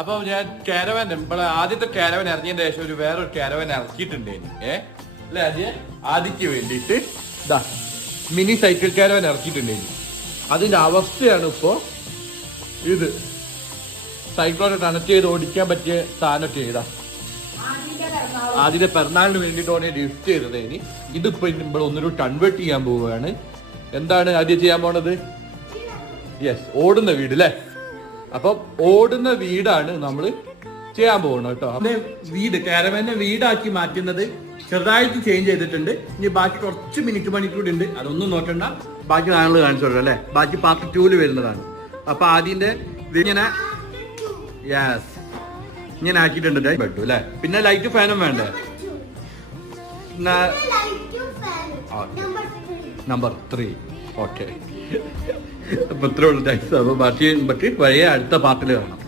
അപ്പൊ ഞാൻ കാരവൻ നമ്മളെ ആദ്യത്തെ കാരവൻ ഇറങ്ങിയതിന്റെ ശേഷം ഒരു വേറൊരു കാരവൻ ഇറക്കിയിട്ടുണ്ടായിരുന്നു. അല്ലെ ആദ്യക്ക് വേണ്ടിയിട്ട് ഇതാ മിനി സൈക്കിൾ കാരവൻ ഇറക്കിയിട്ടുണ്ടായിരുന്നു. അതിന്റെ അവസ്ഥയാണ് ഇപ്പോ ഇത്. സൈക്കിളോട് കണക്ട് ചെയ്ത് ഓടിക്കാൻ പറ്റിയ സാധനം ചെയ്താ ആദ്യത്തെ പിറന്നാളിന് വേണ്ടിയിട്ടാണ് ഗിഫ്റ്റ് ചെയ്തത്. ഇനി ഇതിപ്പോ നമ്മൾ ഒന്നൊരു കൺവേർട്ട് ചെയ്യാൻ പോവുകയാണ്. എന്താണ് ആദ്യം ചെയ്യാൻ പോണത്? യെസ്, ഓടുന്ന വീട് അല്ലേ? അപ്പം ഓടുന്ന വീടാണ് നമ്മൾ ചെയ്യാൻ പോകുന്നത് കേട്ടോ. അപ്പൊ വീട് കാരവാനെ വീടാക്കി മാറ്റുന്നത് ചെറുതായിട്ട് ചേഞ്ച് ചെയ്തിട്ടുണ്ട്. ഇനി ബാക്കി കുറച്ച് മിനിറ്റ് മണിക്കൂടി ഉണ്ട്, അതൊന്നും നോക്കണ്ട. ബാക്കി നാളെ കാണിച്ചു കൊടുക്കാം അല്ലെ? ബാക്കി പാർട്ട് 2 വരുന്നതാണ്. അപ്പൊ ആദ്യന്റെ ഇങ്ങനെ യെസ് ഇങ്ങനെ ആക്കിയിട്ടുണ്ട് പറ്റൂ അല്ലെ? പിന്നെ ലൈറ്റ് ഫാനും വേണ്ടേ? Number 3 okay. അപ്പൊ ഇത്രേ ഉള്ളൂ. അപ്പൊ ബാക്കി പഴയ അടുത്ത പാർട്ടിൽ കാണാം.